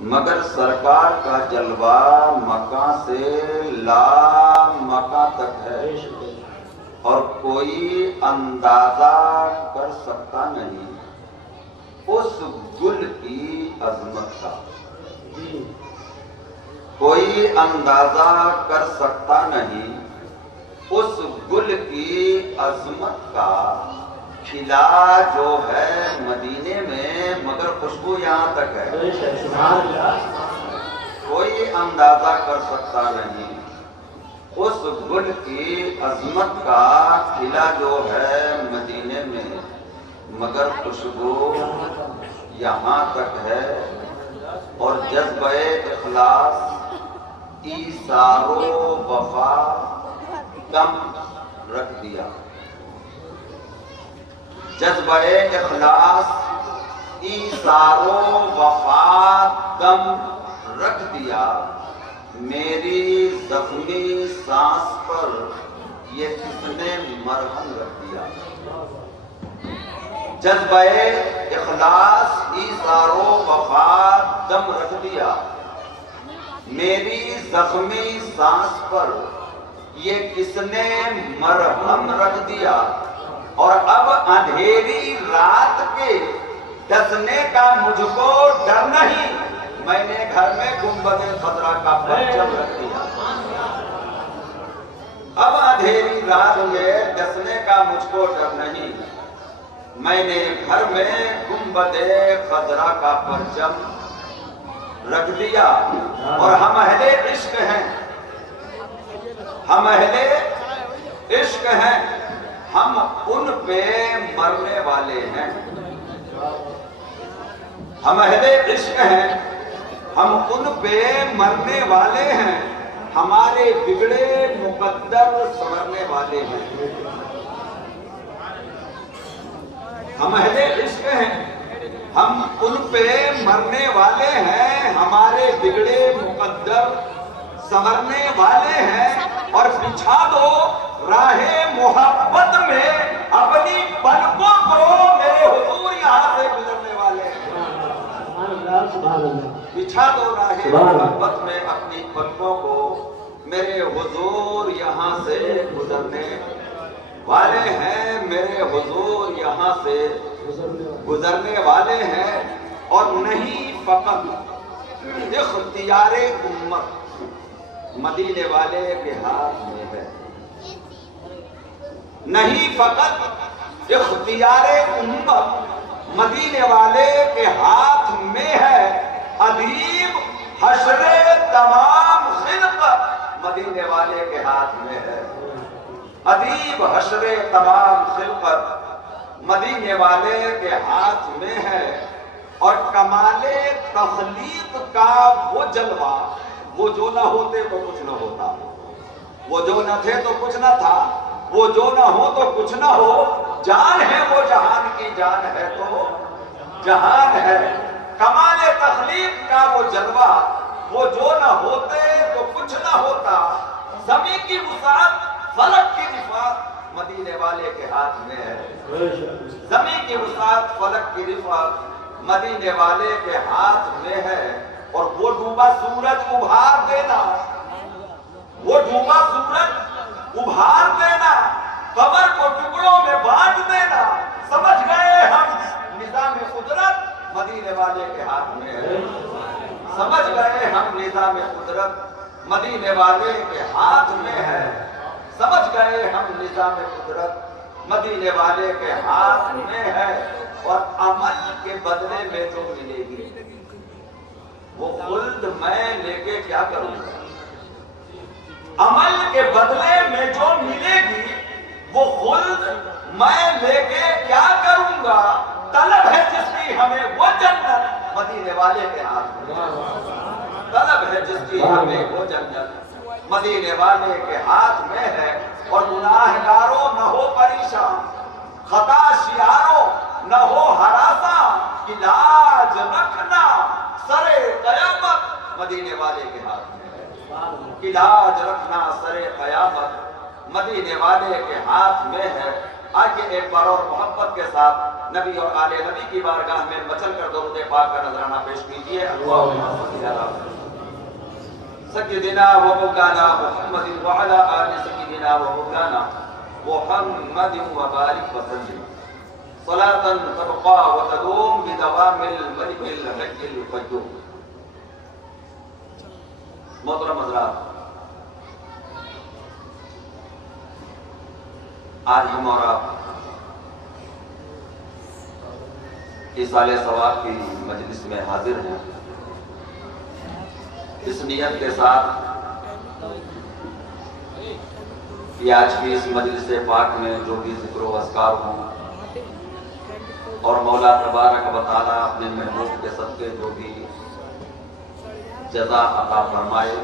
مگر سرکار کا جلوہ مکہ سے لا مکہ تک ہے اور کوئی اندازہ کر سکتا نہیں اس گل کی عظمت کا، کوئی اندازہ کر سکتا نہیں اس گل کی عظمت کا، کھلا جو ہے مدینے میں مگر خوشبو یہاں تک ہے، کوئی اندازہ کر سکتا نہیں اس گل کی عظمت کا، کھلا جو ہے مدینے میں مگر خوشبو یہاں تک ہے، اور جذبہ اخلاص ایثار و وفا کم رکھ دیا، جذبہ اخلاص ایثار و وفا کم رکھ دیا، میری زخمی سانس پر یہ کس نے مرہم رکھ دیا، جذبہ اخلاص ایثار و وفا کم رکھ دیا، میری زخمی سانس پر یہ کس نے مرہم رکھ دیا، اور اب اندھیری رات کے ڈسنے کا مجھ کو ڈر نہیں، میں نے گھر میں گنبد خضرا کا پرچم رکھ دیا، اب اندھیری رات میں ڈسنے کا مجھ کو ڈر نہیں، میں نے گھر میں گنبد خضرا کا پرچم رکھ دیا، اور ہم اہل عشق ہیں، ہم اہل عشق ہیں، ہم ان پہ مرنے والے ہیں، ہم اہل عشق ہیں، ہم ان پہ مرنے والے ہیں، ہمارے بگڑے مقدر سنورنے والے ہیں، ہم اہل عشق ہیں، ہم ان پہ مرنے والے ہیں، ہمارے بگڑے مقدر سنورنے والے ہیں، اور بچھا دو راہ محبت میں اپنی پلکوں کو، میرے حضور یہاں سے گزرنے والے ہیں، بچھا دو راہ محبت میں اپنی پلکوں کو، میرے حضور یہاں سے گزرنے والے ہیں، میرے حضور یہاں سے گزرنے والے ہیں، اور نہیں فقط اختیار امت مدینے والے کے ہاتھ میں ہے، نہیں فقط اختیار امت مدینے والے کے ہاتھ میں ہے، ادیب حشر تمام خلقت مدینے والے کے ہاتھ میں ہے، ادیب حشر تمام خلقت مدینے والے کے ہاتھ میں ہے، اور کمال تخلیق کا وہ جلوہ، وہ جو نہ ہوتے تو کچھ نہ ہوتا، وہ جو نہ تھے تو کچھ نہ تھا، وہ جو نہ ہو تو کچھ نہ ہو، جان ہے وہ جہان کی جان ہے تو جہان ہے، کمال تخلیق کا وہ جلوہ، وہ جو نہ ہوتے تو کچھ نہ ہوتا، زمین کی وسعت فلک کی رفعت مدینے والے کے ہاتھ میں ہے، زمین کی وسعت فلک کی رفعت مدینے والے کے ہاتھ میں ہے، اور وہ ڈوبا سورج ابھار دینا، وہ ڈوبا سورج ابھار دینا، قمر کو ٹکڑوں میں بانٹ دینا، سمجھ گئے ہم نظام قدرت مدینے والے کے ہاتھ میں ہے، سمجھ گئے ہم نظام قدرت مدینے والے کے ہاتھ میں ہے، سمجھ گئے ہم نظام قدرت مدینے والے کے ہاتھ میں ہے، اور عمل کے بدلے میں جو ملے گی وہ خلد میں لے کے کیا کروں گا، عمل کے بدلے میں جو ملے گی وہ خلد میں لے کے کیا کروں گا، طلب ہے جس کی ہمیں وہ جنت مدینے والے کے ہاتھ میں، طلب ہے جس کی ہمیں وہ جنت مدینے والے کے ہاتھ میں ہے، اور گناہگاروں نہ ہو پریشان، خطا شیاروں نہ ہو ہراساں، علاج رکھنا سرے قیامت مدینے والے کے ہاتھ میں ہے، علاج رکھنا سرے قیامت مدینے والے کے ہاتھ میں ہے۔ آئیے ایک بار اور محبت کے ساتھ نبی اور آل نبی کی بارگاہ میں بچل کر درود پاک کا نذرانہ پیش کیجئے۔ اللہم صلی علی سیدنا و مولانا محمد وعلی آل سیدنا و مولانا محمد وبارک وسلم صلاة تبقى وتدوم بدوام الملك الحي القيوم۔ محترم حضرات، آج ہم اور آپ ایصال ثواب کی مجلس میں حاضر ہیں، اس نیت کے ساتھ کہ آج کی اس مجلس پاک میں جو بھی ذکر و اذکار ہوں اور مولا تبارک و تعالیٰ اپنے محبوب کے صدقے جو بھی جزا عطا فرمائے